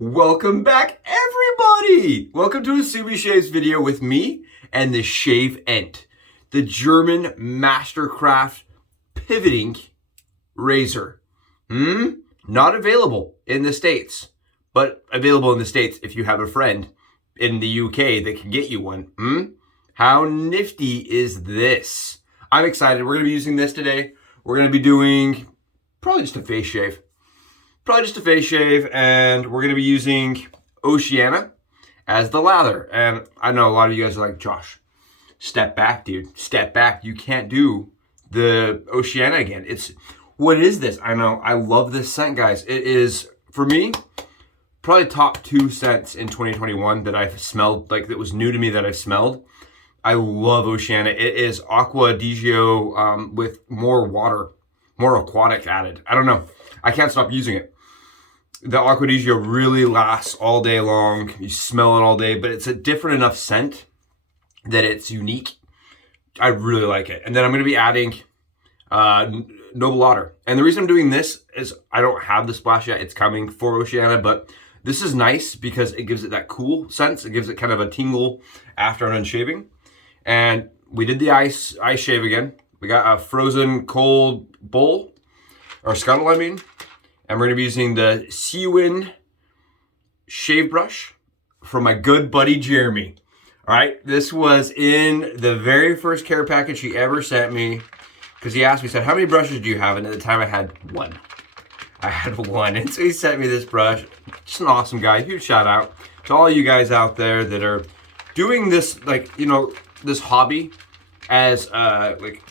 Welcome back, everybody! Welcome to a Subi Shaves video with me and the Shavent, the German Mastercraft pivoting razor. Not available in the States, but available in the States if you have a friend in the UK that can get you one. How nifty is this? I'm excited. We're going to be using this today. We're going to be doing probably just a face shave. And we're going to be using Oceana as the lather. And I know a lot of you guys are like, Josh, step back, dude. Step back. You can't do the Oceana again. What is this? I know. I love this scent, guys. It is, for me, probably top 2 scents in 2021 that I've smelled, like that was new to me that I smelled. I love Oceana. It is Aqua Digio with more water, more aquatic added. I don't know. I can't stop using it. The Aqua Digio really lasts all day long. You smell it all day, but it's a different enough scent that it's unique. I really like it. And then I'm going to be adding Noble Otter. And the reason I'm doing this is I don't have the splash yet. It's coming for Oceana, but this is nice because it gives it that cool sense. It gives it kind of a tingle after I'm done shaving. And we did the ice shave again. We got a frozen cold bowl, or scuttle, I mean. And we're going to be using the Cayuen shave brush from my good buddy Jeremy. All right, this was in the very first care package he ever sent me, because he asked me, he said, how many brushes do you have? And at the time I had one. And so he sent me this brush. Just an awesome guy. Huge shout out to all you guys out there that are doing this, like, you know, this hobby as like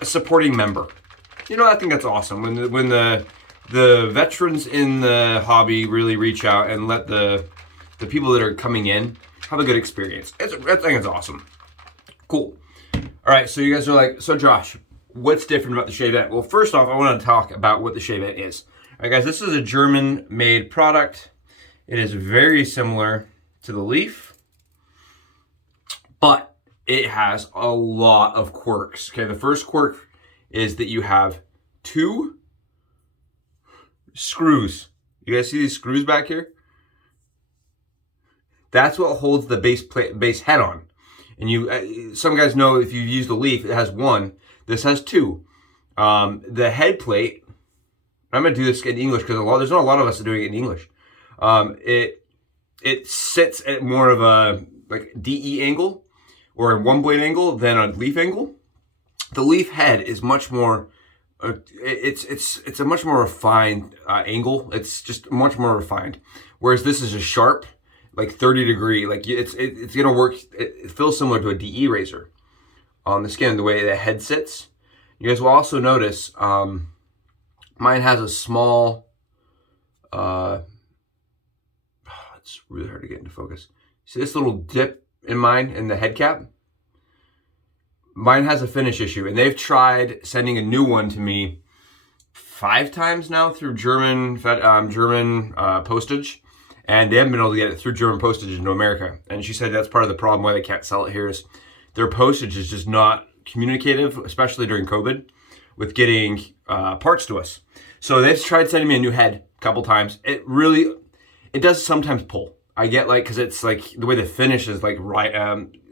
a supporting member. You know, I think that's awesome when the veterans in the hobby really reach out and let the people that are coming in have a good experience. I think it's awesome. Cool. All right, so you guys are like, so Josh, what's different about the Shavent? Well, first off, I want to talk about what the Shavent is. All right, guys, this is a German-made product. It is very similar to the Leaf, but it has a lot of quirks. Okay, the first quirk is that you have 2 screws. You guys see these screws back here? That's what holds the base head on. And you, some guys know if you've used the Leaf, it has 1. This has 2. The head plate. I'm gonna do this in English because there's not a lot of us doing it in English. It sits at more of a like DE angle or a 1-blade angle than a Leaf angle. The Leaf head is much more. It's a much more refined angle. It's just much more refined. Whereas this is a sharp, like 30-degree. Like it's gonna work. It feels similar to a DE razor on the skin, the way the head sits. You guys will also notice mine has a small. It's really hard to get into focus. See this little dip in mine in the head cap? Mine has a finish issue, and they've tried sending a new one to me 5 times now through German postage, and they haven't been able to get it through German postage into America. And she said that's part of the problem why they can't sell it here is their postage is just not communicative, especially during COVID, with getting parts to us. So they've tried sending me a new head a couple times. It does sometimes pull. I get like, because it's like the way the finish is like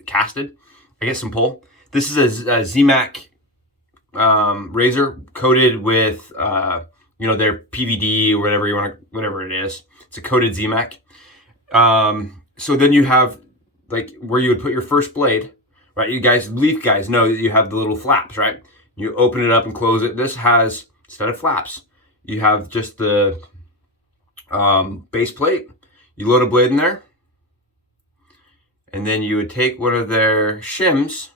casted, I get some pull. This is a ZMAC razor coated with, you know, their PVD or whatever it is. It's a coated ZMAC. So then you have like where you would put your first blade, right? You guys, Leaf guys, know that you have the little flaps, right? You open it up and close it. This has, instead of flaps, you have just the base plate. You load a blade in there, and then you would take one of their shims.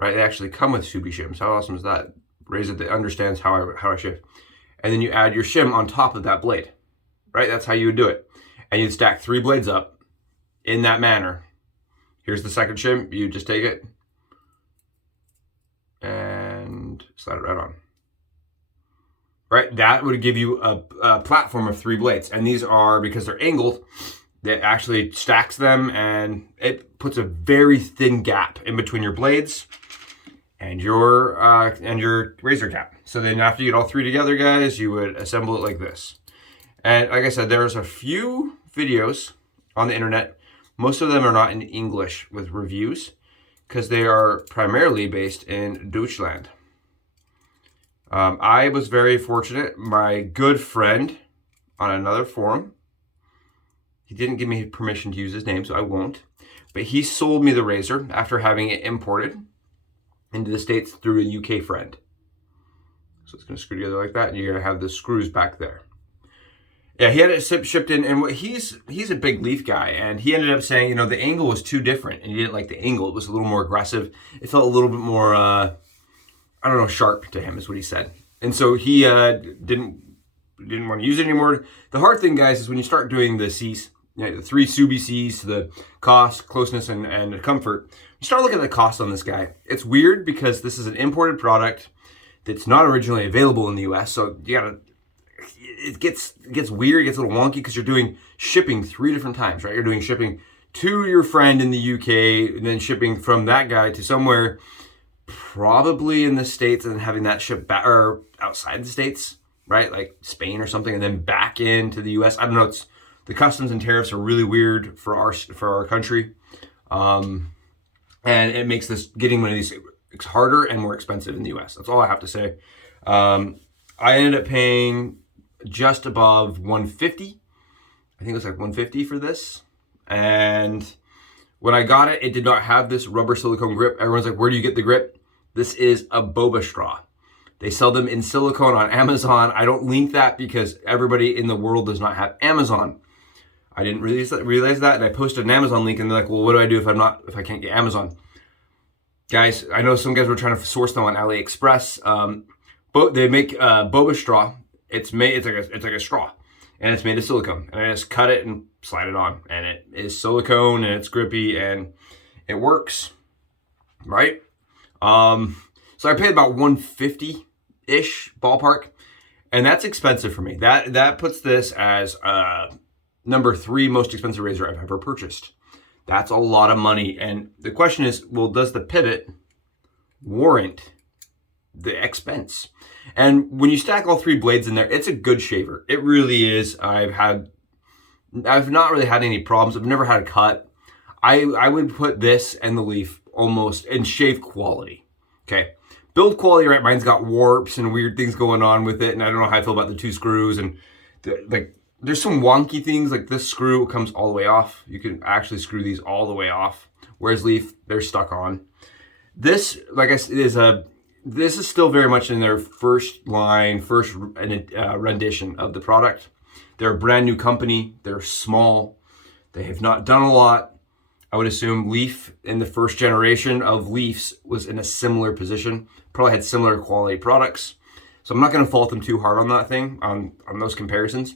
Right, they actually come with Subi shims. How awesome is that? Razor that understands how I shave. And then you add your shim on top of that blade. Right, that's how you would do it. And you'd stack 3 blades up in that manner. Here's the second shim. You just take it and slide it right on. Right, that would give you a platform of 3 blades. And these are, because they're angled, that actually stacks them, and it puts a very thin gap in between your blades and your razor cap. So then after you get all 3 together, guys, you would assemble it like this. And like I said, there's a few videos on the internet. Most of them are not in English with reviews because they are primarily based in Deutschland. I was very fortunate. My good friend on another forum, he didn't give me permission to use his name, so I won't. But he sold me the razor after having it imported into the States through a UK friend. So it's going to screw together like that, and you're going to have the screws back there. Yeah, he had it shipped in, and he's a big leaf guy, and he ended up saying, you know, the angle was too different, and he didn't like the angle. It was a little more aggressive. It felt a little bit more, I don't know, sharp to him is what he said. And so he didn't want to use it anymore. The hard thing, guys, is when you start doing the C's, you know, the 3 Subi C's, the cost, closeness, and comfort, you start looking at the cost on this guy. It's weird because this is an imported product that's not originally available in the US, so you gotta, it gets weird, it gets a little wonky because you're doing shipping 3 different times, right? You're doing shipping to your friend in the UK, and then shipping from that guy to somewhere probably in the States, and then having that shipped back or outside the States, right? Like Spain or something, and then back into the US. I don't know, it's the customs and tariffs are really weird for our country. And it makes this getting one of these harder and more expensive in the US. That's all I have to say. I ended up paying just above $150. I think it was like $150 for this. And when I got it, it did not have this rubber silicone grip. Everyone's like, where do you get the grip? This is a boba straw. They sell them in silicone on Amazon. I don't link that because everybody in the world does not have Amazon. I didn't realize that, and I posted an Amazon link, and they're like, well, what do I do if I can't get Amazon? Guys, I know some guys were trying to source them on AliExpress. But they make boba straw. It's like a straw, and it's made of silicone. And I just cut it and slide it on, and it is silicone, and it's grippy, and it works, right? So I paid about $150-ish ballpark, and that's expensive for me. That puts this as number 3 most expensive razor I've ever purchased. That's a lot of money. And the question is, well, does the pivot warrant the expense? And when you stack all 3 blades in there, it's a good shaver. It really is. I've not really had any problems. I've never had a cut. I would put this and the Leaf almost in shave quality. Okay. Build quality, right? Mine's got warps and weird things going on with it. And I don't know how I feel about the 2 screws. And there's some wonky things, like this screw comes all the way off. You can actually screw these all the way off. Whereas Leaf, they're stuck on. This, like I said, this is still very much in their first rendition of the product. They're a brand new company. They're small. They have not done a lot. I would assume Leaf in the first generation of Leafs was in a similar position. Probably had similar quality products. So I'm not going to fault them too hard on that thing, on those comparisons.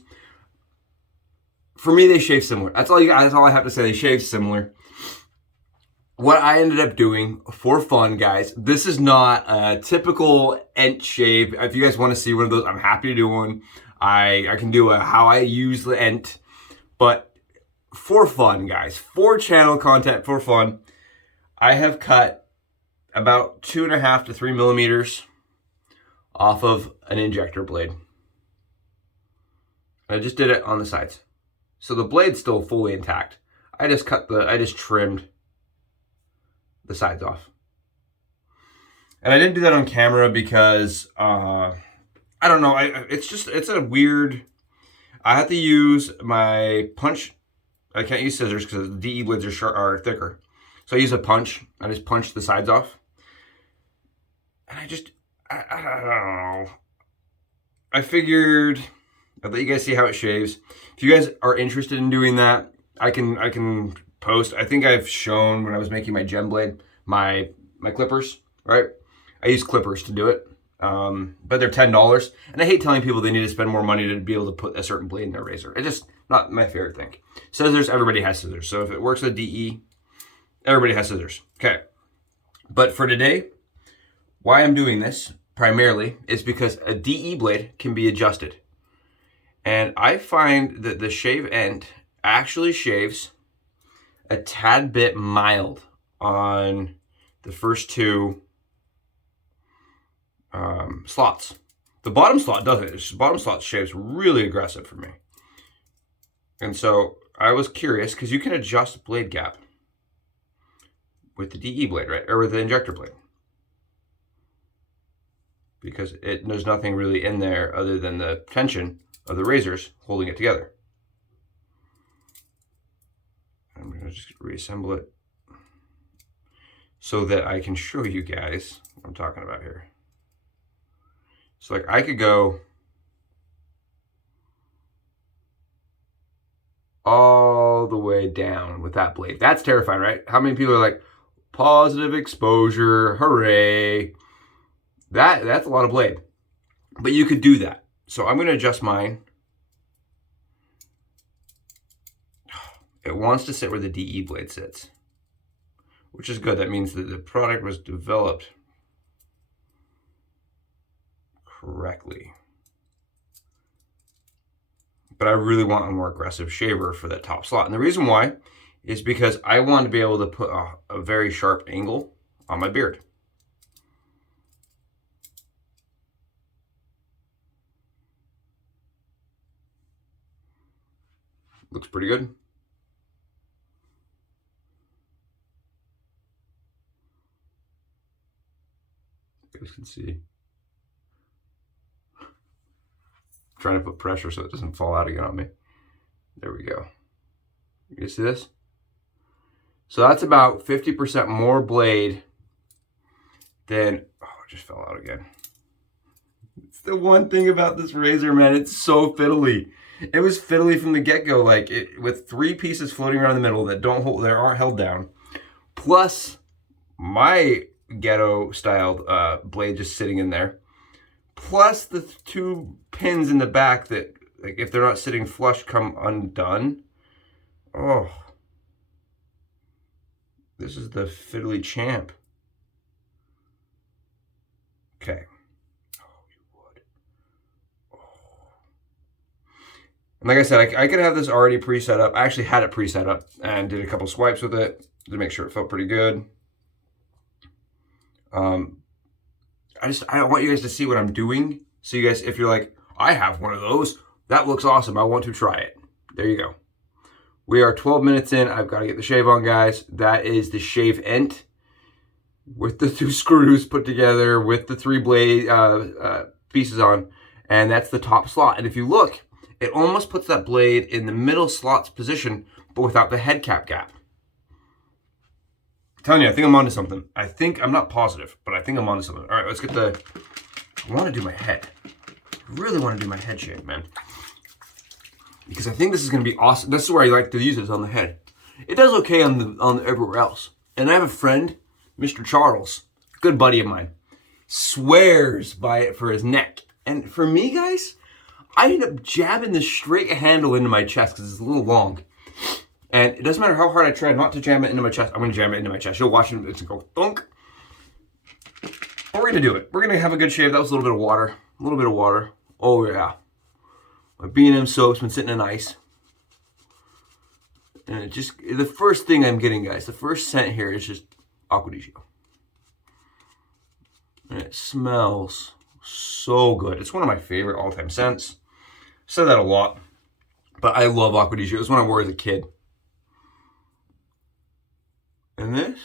For me, they shave similar. That's all I have to say. They shave similar. What I ended up doing for fun, guys, this is not a typical Ent shave. If you guys want to see one of those, I'm happy to do one. I can do a how I use the Ent. But for fun, guys, for channel content, for fun, I have cut about 2.5 to 3 millimeters off of an injector blade. I just did it on the sides. So the blade's still fully intact. I just trimmed the sides off. And I didn't do that on camera because, I don't know, it's a weird, I have to use my punch. I can't use scissors because the DE blades are thicker. So I use a punch. I just punch the sides off. And I don't know. I figured I'll let you guys see how it shaves. If you guys are interested in doing that, I can post. I think I've shown when I was making my gem blade, my clippers, right? I use clippers to do it, but they're $10. And I hate telling people they need to spend more money to be able to put a certain blade in their razor. It's just not my favorite thing. Scissors, everybody has scissors. So if it works with DE, everybody has scissors. Okay. But for today, why I'm doing this primarily is because a DE blade can be adjusted. And I find that the shave end actually shaves a tad bit mild on the first 2 slots. The bottom slot doesn't. The bottom slot shaves really aggressive for me. And so I was curious because you can adjust blade gap with the DE blade, right? Or with the injector blade. Because there's nothing really in there other than the tension of the razors holding it together. I'm going to just reassemble it so that I can show you guys what I'm talking about here. So like I could go all the way down with that blade. That's terrifying, right? How many people are like, positive exposure, hooray. That's a lot of blade. But you could do that. So I'm going to adjust mine. It wants to sit where the DE blade sits, which is good. That means that the product was developed correctly. But I really want a more aggressive shaver for that top slot. And the reason why is because I want to be able to put a very sharp angle on my beard. Looks pretty good. You guys can see. I'm trying to put pressure so it doesn't fall out again on me. There we go. You guys see this? So that's about 50% more blade than, oh, it just fell out again. It's the one thing about this razor, man. It's so fiddly. It was fiddly from the get-go, like with 3 pieces floating around the middle that aren't held down, plus my ghetto-styled blade just sitting in there, plus the 2 pins in the back that, like, if they're not sitting flush, come undone. Oh, this is the fiddly champ. Okay. And like I said, I could have this already pre-set up. I actually had it pre-set up and did a couple swipes with it to make sure it felt pretty good. I want you guys to see what I'm doing. So you guys, if you're like, I have one of those, that looks awesome, I want to try it. There you go. We are 12 minutes in. I've got to get the shave on, guys. That is the Shavent with the 2 screws put together with the 3 blade pieces on. And that's the top slot. And if you look, it almost puts that blade in the middle slot's position, but without the head cap gap. I'm telling you, I think I'm onto something. I'm not positive, but I think I'm onto something. All right, let's get I want to do my head. I really want to do my head shave, man. Because I think this is going to be awesome. This is where I like to use it, is on the head. It does okay on everywhere else. And I have a friend, Mr. Charles, good buddy of mine, swears by it for his neck. And for me, guys, I end up jabbing the straight handle into my chest because it's a little long. And it doesn't matter how hard I try not to jam it into my chest. I'm going to jam it into my chest. You'll watch it. It's going to go thunk. But we're going to do it. We're going to have a good shave. That was a little bit of water. A little bit of water. Oh, yeah. My B&M soap's been sitting in ice. And the first thing I'm getting, guys, the first scent here is just aquatic. And it smells so good. It's one of my favorite all-time scents. I've said that a lot, but I love aquatic. It was one I wore as a kid. And this?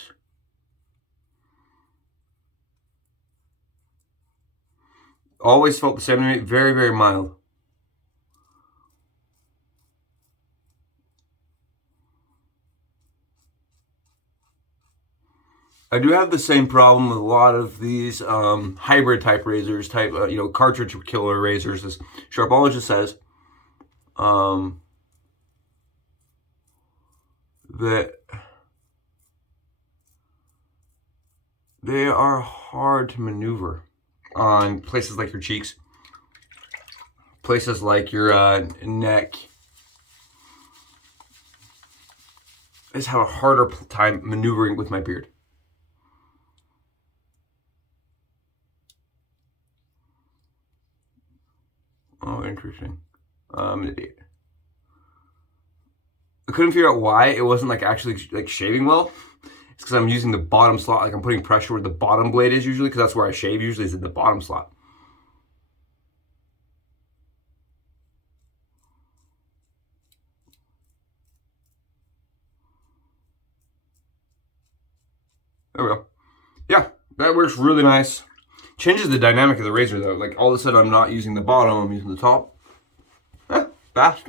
Always felt the same to me. Very, very mild. I do have the same problem with a lot of these hybrid type razors, cartridge killer razors, as Sharpologist says, that they are hard to maneuver on places like your cheeks, places like your neck. I just have a harder time maneuvering with my beard. Oh, interesting. I'm an idiot. I couldn't figure out why it wasn't actually shaving well. It's because I'm using the bottom slot. I'm putting pressure where the bottom blade is usually, because that's where I shave usually, is in the bottom slot. There we go. Yeah, that works really nice. Changes the dynamic of the razor though. Like all of a sudden I'm not using the bottom, I'm using the top. Fast.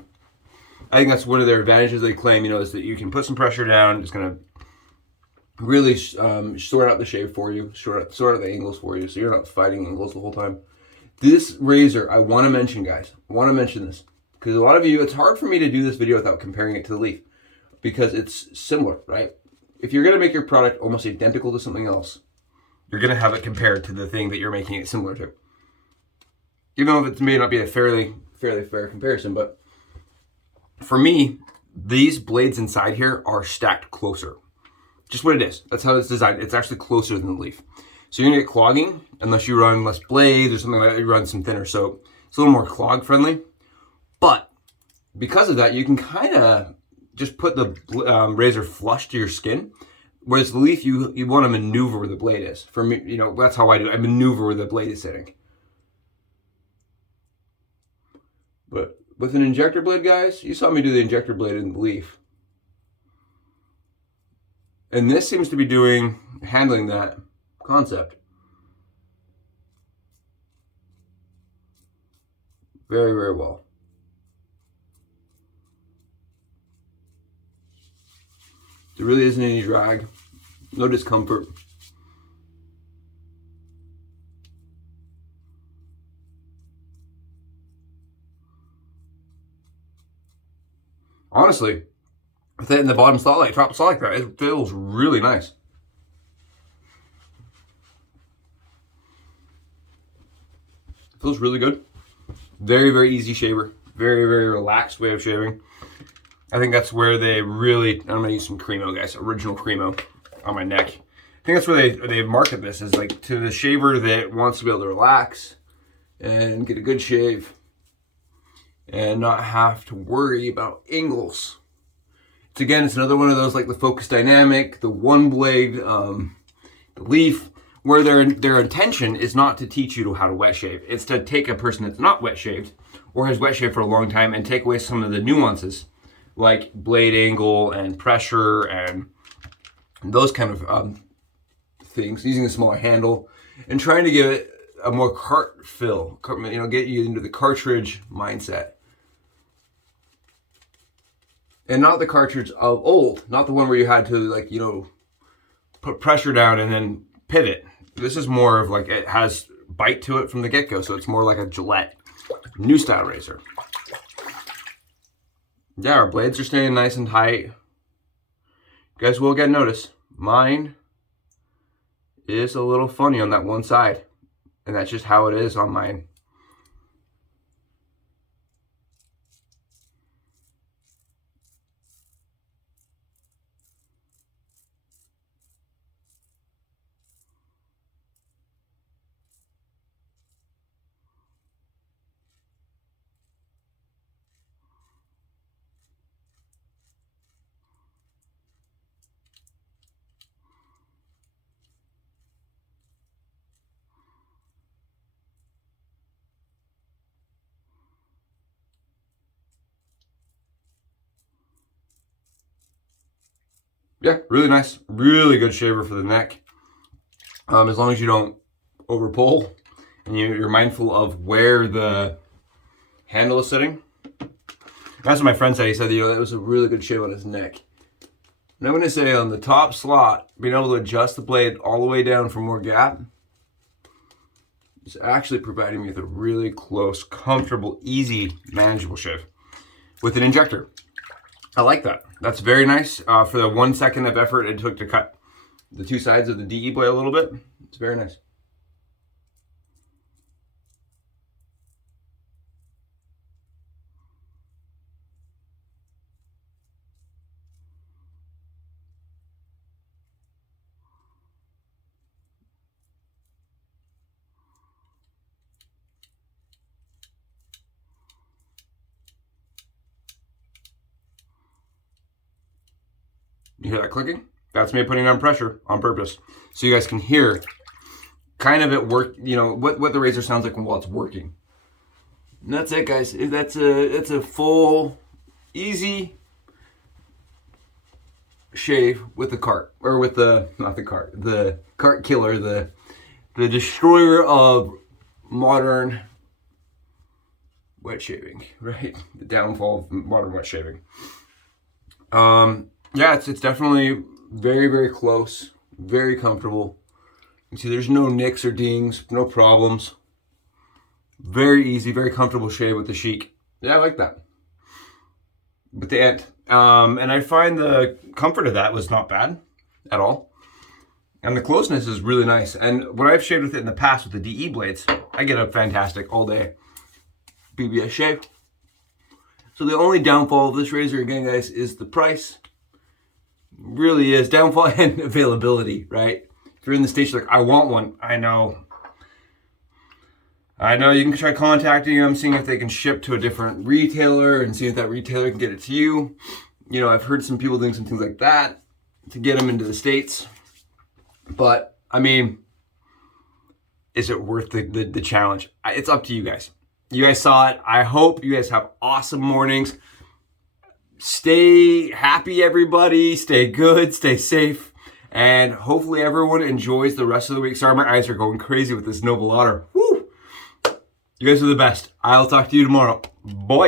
I think that's one of their advantages they claim, you know, is that you can put some pressure down. It's going to really sort out the shave for you, sort out the angles for you, so you're not fighting angles the whole time. This razor, I want to mention, guys, I want to mention this, because a lot of you, it's hard for me to do this video without comparing it to the Leaf, because it's similar, right? If you're going to make your product almost identical to something else, you're going to have it compared to the thing that you're making it similar to. Even though it may not be a fairly fair comparison, but for me, these blades inside here are stacked closer. Just what it is. That's how it's designed. It's actually closer than the Leaf. So you're going to get clogging unless you run less blades or something like that. You run some thinner soap. It's a little more clog friendly. But because of that, you can kind of just put the razor flush to your skin. Whereas the Leaf, you want to maneuver where the blade is. For me, you know, that's how I do it. I maneuver where the blade is sitting. But with an injector blade, guys, you saw me do the injector blade in the Leaf. And this seems to be handling that concept very, very well. There really isn't any drag, no discomfort. Honestly, with it in the bottom slot, like top slot like that, it feels really nice. It feels really good. Very, very easy shaver. Very, very relaxed way of shaving. I think that's where they really, I'm gonna use some Cremo, guys, original Cremo on my neck. I think that's where they market this, is like to the shaver that wants to be able to relax and get a good shave and not have to worry about angles. It's another one of those, like the Focus Dynamic, the one blade, the Leaf, where their intention is not to teach you how to wet shave. It's to take a person that's not wet shaved or has wet shaved for a long time and take away some of the nuances, like blade angle and pressure and those kind of things, using a smaller handle and trying to give it a more cart feel, you know, get you into the cartridge mindset. And not the cartridge of old, not the one where you had to, like, you know, put pressure down and then pivot. This is more of like, it has bite to it from the get-go, so it's more like a Gillette new style razor. Yeah, our blades are staying nice and tight. You guys will get notice. Mine is a little funny on that one side, and that's just how it is on mine. Yeah, really nice. Really good shaver for the neck. As long as you don't over pull and you're mindful of where the handle is sitting. That's what my friend said. He said, you know, that was a really good shave on his neck. And I'm going to say on the top slot, being able to adjust the blade all the way down for more gap is actually providing me with a really close, comfortable, easy, manageable shave with an injector. I like that. That's very nice for the 1 second of effort it took to cut the two sides of the DE blade a little bit. It's very nice. You hear that clicking? That's me putting on pressure on purpose. So you guys can hear kind of it work, you know, what the razor sounds like while it's working. And that's it, guys. That's a full, easy, shave with the cart, or with the, not the cart, the cart killer, the destroyer of modern wet shaving, right? The downfall of modern wet shaving. Yeah, it's definitely very, very close, very comfortable. You see there's no nicks or dings, no problems. Very easy, very comfortable shave with the sCHICK. Yeah, I like that. With the end. And I find the comfort of that was not bad at all. And the closeness is really nice. And when I've shaved with it in the past with the DE blades, I get a fantastic all day BBS shave. So the only downfall of this razor, again guys, is the price. Really is downfall and availability, right? If you're in the States, you're like, I want one. I know you can try contacting them, seeing if they can ship to a different retailer and see if that retailer can get it to you. You know, I've heard some people doing some things like that to get them into the States. But, I mean, is it worth the challenge? It's up to you guys. You guys saw it. I hope you guys have awesome mornings. Stay happy, everybody. Stay good. Stay safe. And hopefully everyone enjoys the rest of the week. Sorry, my eyes are going crazy with this noble otter. Woo! You guys are the best. I'll talk to you tomorrow. Bye.